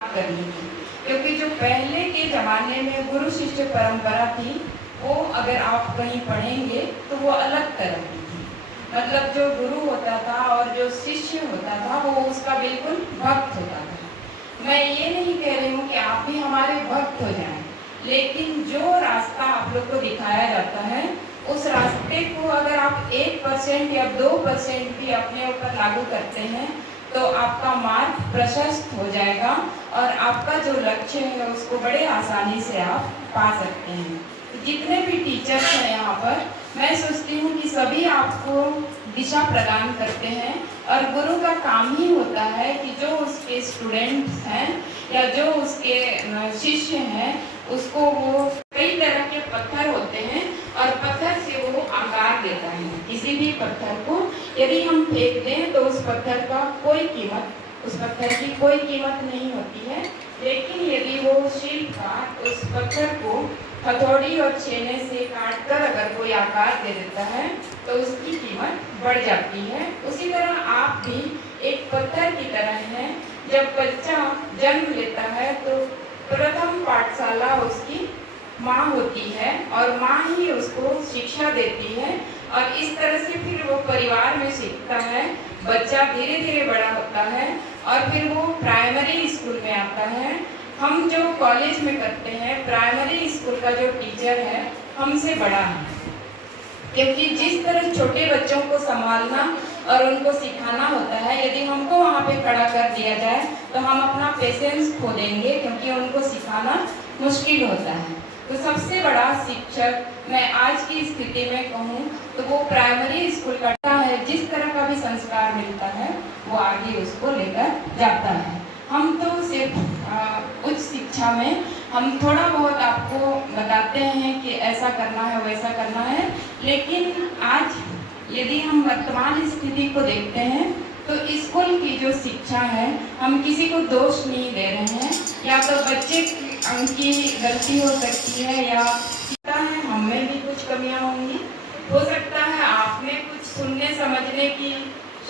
करनी थी, क्योंकि जो पहले के ज़माने में गुरु शिष्य परंपरा थी वो अगर आप कहीं पढ़ेंगे तो वो अलग तरह की थी। मतलब जो गुरु होता था और जो शिष्य होता था वो उसका बिल्कुल भक्त होता था। मैं ये नहीं कह रही हूँ कि आप भी हमारे भक्त हो जाएं, लेकिन जो रास्ता आप लोग को दिखाया जाता है उस रास्ते को अगर आप 1% या 2% भी अपने ऊपर लागू करते हैं तो आपका मार्ग प्रशस्त हो जाएगा और आपका जो लक्ष्य है उसको बड़े आसानी से आप पा सकते हैं। तो जितने भी टीचर्स हैं यहाँ पर, मैं सोचती हूँ कि सभी आपको दिशा प्रदान करते हैं और गुरु का काम ही होता है कि जो उसके स्टूडेंट्स हैं या जो उसके शिष्य हैं उसको वो कई तरह के पत्थर होते हैं और पत्थर से वो आकार देता है। किसी भी पत्थर को यदि हम फेंक दें तो उस पत्थर का उस पत्थर की कोई कीमत नहीं होती है, लेकिन यदि वो शिल्पकार उस पत्थर को हथौड़ी और छेने से काटकर अगर कोई आकार दे देता है तो उसकी कीमत बढ़ जाती है। उसी तरह आप भी एक पत्थर की तरह हैं। जब बच्चा जन्म लेता है तो प्रथम पाठशाला उसकी माँ होती है और माँ ही उसको शिक्षा देती है और इस तरह से फिर वो परिवार में सीखता है। बच्चा धीरे धीरे बड़ा होता है और फिर वो प्राइमरी स्कूल में आता है। हम जो कॉलेज में करते हैं, प्राइमरी स्कूल का जो टीचर है हमसे बड़ा है, क्योंकि जिस तरह छोटे बच्चों को संभालना और उनको सिखाना होता है, यदि हमको वहाँ पे खड़ा कर दिया जाए तो हम अपना पेशेंस खो देंगे, क्योंकि उनको सिखाना मुश्किल होता है। तो सबसे बड़ा शिक्षक मैं आज की स्थिति में कहूँ तो वो प्राइमरी स्कूल करता है। जिस तरह का भी संस्कार मिलता है वो आगे उसको लेकर जाता है। हम तो सिर्फ उच्च शिक्षा में हम थोड़ा बहुत आपको बताते हैं कि ऐसा करना है वैसा करना है, लेकिन आज यदि हम वर्तमान स्थिति को देखते हैं तो स्कूल की जो शिक्षा है, हम किसी को दोष नहीं दे रहे हैं। या तो बच्चे की गलती हो सकती है या हम में भी कुछ कमियां होंगी, हो सकता है आप में कुछ सुनने समझने की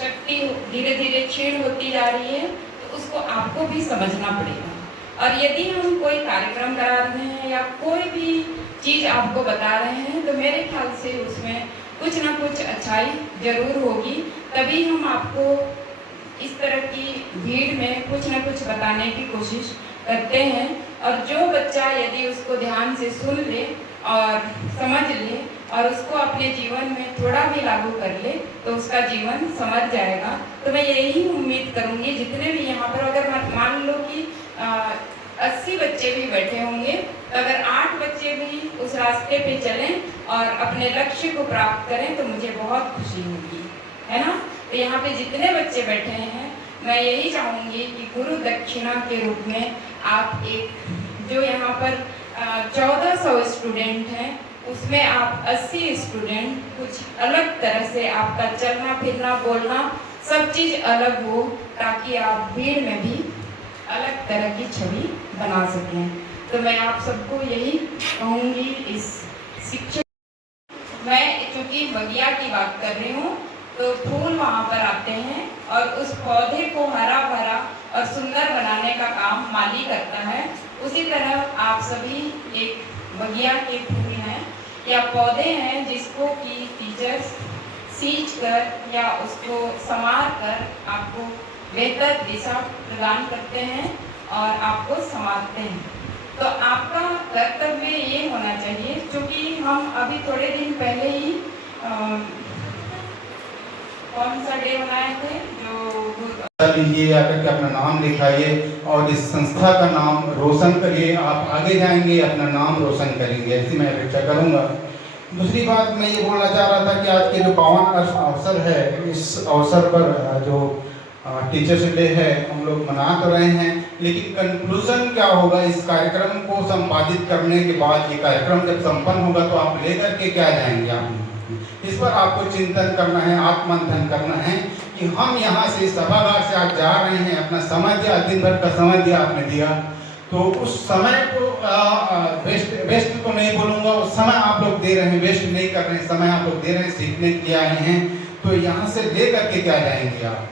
शक्ति धीरे धीरे क्षीण होती जा रही है, तो उसको आपको भी समझना पड़ेगा। और यदि हम कोई कार्यक्रम करा रहे हैं या कोई भी चीज़ आपको बता रहे हैं तो मेरे ख्याल से उसमें कुछ ना कुछ अच्छाई जरूर होगी, तभी हम आपको इस तरह की भीड़ में कुछ ना कुछ बताने की कोशिश करते हैं। और जो बच्चा यदि उसको ध्यान से सुन ले और समझ ले और उसको अपने जीवन में थोड़ा भी लागू कर ले तो उसका जीवन समझ जाएगा। तो मैं यही उम्मीद करूँगी जितने भी यहाँ पर, अगर मान लो कि 80 बच्चे भी बैठे होंगे, तो अगर 8 बच्चे भी उस रास्ते पे चलें और अपने लक्ष्य को प्राप्त करें तो मुझे बहुत खुशी होगी, है ना। तो यहाँ पे जितने बच्चे बैठे हैं मैं यही चाहूँगी कि गुरु दक्षिणा के रूप में आप एक जो यहाँ पर 1400 स्टूडेंट हैं उसमें आप 80 स्टूडेंट कुछ अलग तरह से आपका चलना फिरना बोलना सब चीज़ अलग हो, ताकि आप भीड़ में भी अलग तरह की छवि बना सकें। तो मैं आप सबको यही कहूँगी। इस शिक्षक मैं चूँकि बगिया की बात कर रही हूँ तो फूल वहाँ पर आते हैं और उस पौधे को हरा भरा और सुंदर बनाने का काम माली करता है। उसी तरह आप सभी एक बगिया के फूल हैं या पौधे हैं जिसको कि टीचर्स सींच कर या उसको संवार कर आपको बेहतर दिशा प्रदान करते हैं और आपको संवारते हैं। तो आपका कर्तव्य ये होना चाहिए, क्योंकि हम अभी थोड़े दिन पहले ही कौन सा डे मनाए थे, जो लीजिए आकर के अपना नाम लिखाइए और इस संस्था का नाम रोशन करिए। आप आगे जाएंगे, अपना नाम रोशन करेंगे, ऐसी मैं अपेक्षा करूंगा। दूसरी बात मैं ये बोलना चाह रहा था कि आज के जो पावन अवसर है, इस अवसर पर जो टीचर्स डे है हम लोग मना तो रहे हैं, लेकिन कंक्लूजन क्या होगा इस कार्यक्रम को संपादित करने के बाद? ये कार्यक्रम जब संपन्न होगा तो आप लेकर के क्या जाएंगे? आप इस पर आपको चिंतन करना है, आत्ममंथन करना है कि हम यहाँ से सभागार से आज जा रहे हैं, अपना समय दिया, दिन भर का समय दिया आपने दिया, तो उस समय को वेस्ट तो नहीं बोलूँगा, उस समय आप लोग दे रहे हैं, वेस्ट नहीं कर रहे हैं, समय आप लोग दे रहे हैं, सीखने के लिए आए हैं, तो यहाँ से ले करके क्या जाएंगे आप?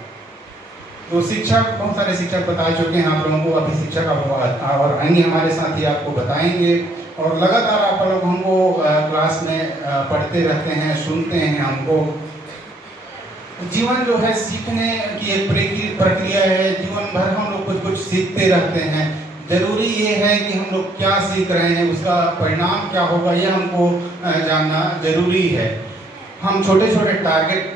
तो शिक्षक, बहुत सारे शिक्षक बता चुके हैं आप लोगों को, अभी शिक्षक अब और अन्य हमारे साथी आपको बताएंगे। और लगातार आप लोग हमको क्लास में पढ़ते रहते हैं, सुनते हैं हमको। जीवन जो है सीखने की एक प्रक्रिया है, जीवन भर हम लोग कुछ कुछ सीखते रहते हैं। जरूरी ये है कि हम लोग क्या सीख रहे हैं, उसका परिणाम क्या होगा, यह हमको जानना जरूरी है। हम छोटे छोटे टारगेट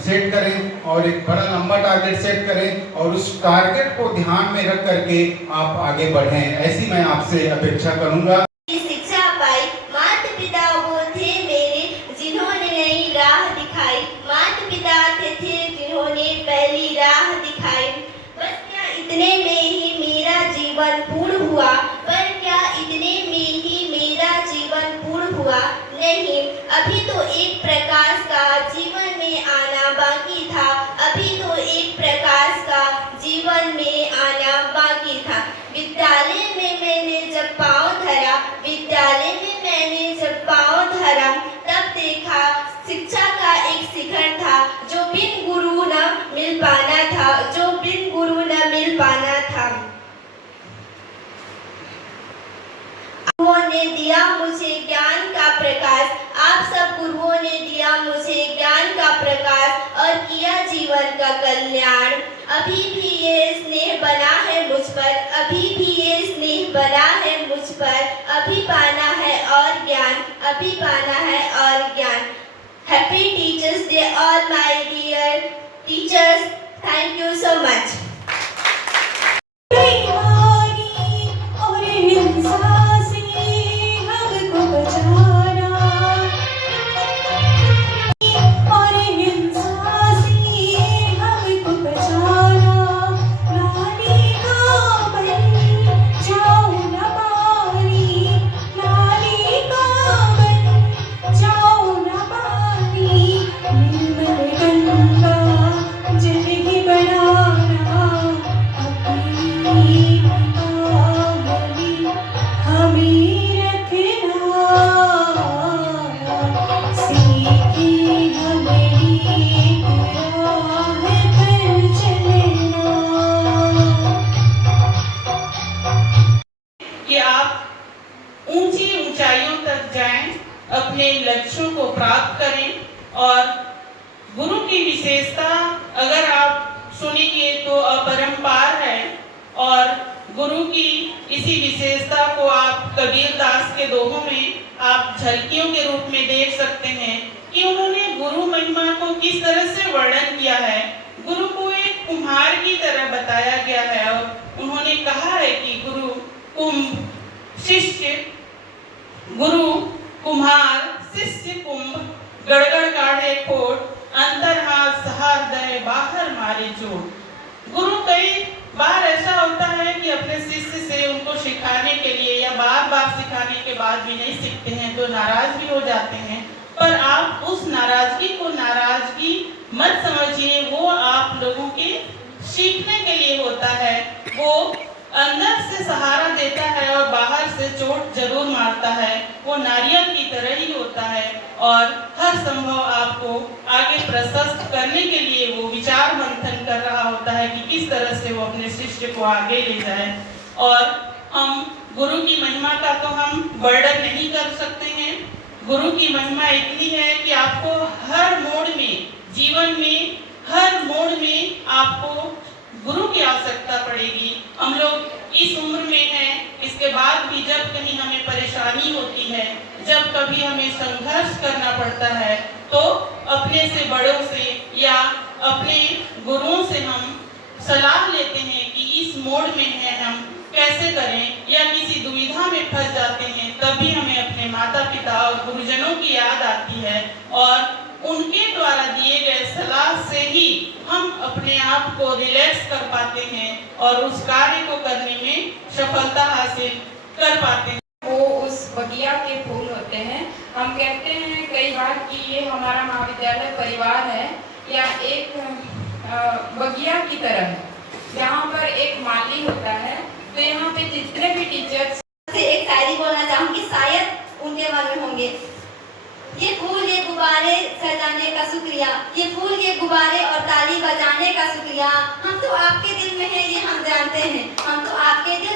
सेट करें और एक बड़ा लंबा टारगेट सेट करें और उस टारगेट को ध्यान में रख करके आप आगे बढ़ें, ऐसी मैं आपसे अपेक्षा करूंगा। शिक्षा पाई, माता पिता वो थे मेरे जिन्होंने नई राह दिखाई, माता पिता थे जिन्होंने पहली राह दिखाई। बस क्या इतने में ही मेरा जीवन पूर्ण हुआ, पर क्या इतने में ही मेरा जीवन पूर्ण हुआ? नहीं, अभी तो एक प्रकाश का जीवन में आना बाकी था, अभी तो एक प्रकाश का जीवन में आना बाकी था। विद्यालय में मैंने जब पाँव धरा, विद्यालय में मैंने जब पाँव धरा, तब देखा शिक्षा का एक शिखर था जो बिन गुरु न मिल पाना था, जो बिन गुरु न मिल पाना था। गुरुओं ने दिया मुझे ज्ञान का प्रकाश, आप सब गुरुओं ने दिया मुझे ज्ञान का प्रकाश और किया जीवन का कल्याण। अभी भी ये स्नेह बना है मुझ पर, अभी भी ये स्नेह बना है मुझ पर, अभी पाना है और ज्ञान, अभी पाना है और ज्ञान। Happy teachers day all my dear teachers, thank you so much. अपने लक्ष्यों को प्राप्त करें। और गुरु की विशेषता अगर आप सुनेंगे तो अपरंपार है, और गुरु की इसी विशेषता को आप कबीर दास के दोहों में आप झलकियों के रूप में देख सकते हैं कि उन्होंने गुरु महिमा को किस तरह से वर्णन किया है। गुरु को एक कुम्हार की तरह बताया गया है और उन्होंने कहा है कि गुरु कुंभ, शिष्य गुरु कुम्हार, शिष्य कुंभ, गड़गड़ काढ़े खोट, अंतर हाथ सहारदय बाहर मारे चोट। गुरु कई बार ऐसा होता है कि अपने शिष्य से उनको सिखाने के लिए या बार बार सिखाने के बाद भी नहीं सीखते हैं तो नाराज भी हो जाते हैं। पर आप उस नाराजगी को नाराजगी मत समझिए, वो आप लोगों के सीखने के लिए होता है। वो अंदर से सहारा देता है और बाहर से चोट जरूर मारता है। वो नारियल की तरह ही होता है और हर संभव आपको आगे प्रशस्त करने के लिए वो विचार मंथन कर रहा होता है कि किस तरह से वो अपने शिष्य को आगे ले जाए। और हम गुरु की महिमा का तो हम वर्णन नहीं कर सकते हैं। गुरु की महिमा इतनी है कि आपको हर मोड़ में, जीवन में हर मोड़ में आपको गुरु की आवश्यकता पड़ेगी। हम लोग इस उम्र में हैं, इसके बाद भी जब कहीं हमें परेशानी होती है, जब कभी हमें संघर्ष करना पड़ता है, तो अपने से बड़ों से या अपने गुरुओं से हम सलाह लेते हैं कि इस मोड़ में है हम कैसे करें, या किसी दुविधा में फंस जाते हैं तभी हमें अपने माता पिता और गुरुजनों की याद आती है और उनके द्वारा दिए गए सलाह से ही हम अपने आप को रिलैक्स कर पाते हैं और उस कार्य को करने में सफलता हासिल कर पाते हैं। वो उस बगिया के फूल होते हैं। हम कहते हैं कई बार कि ये हमारा महाविद्यालय परिवार है या एक बगिया की तरह है, जहाँ पर एक माली होता है। तो यहाँ पे जितने भी टीचर्स से एक शायरी बोलना चाहूँगी, शायद उनके मन में होंगे। ये फूल ये गुब्बारे सजाने का शुक्रिया, ये फूल, ये गुब्बारे और ताली बजाने का शुक्रिया। हम तो आपके दिल में हैं ये हम जानते हैं, हम तो आपके दिल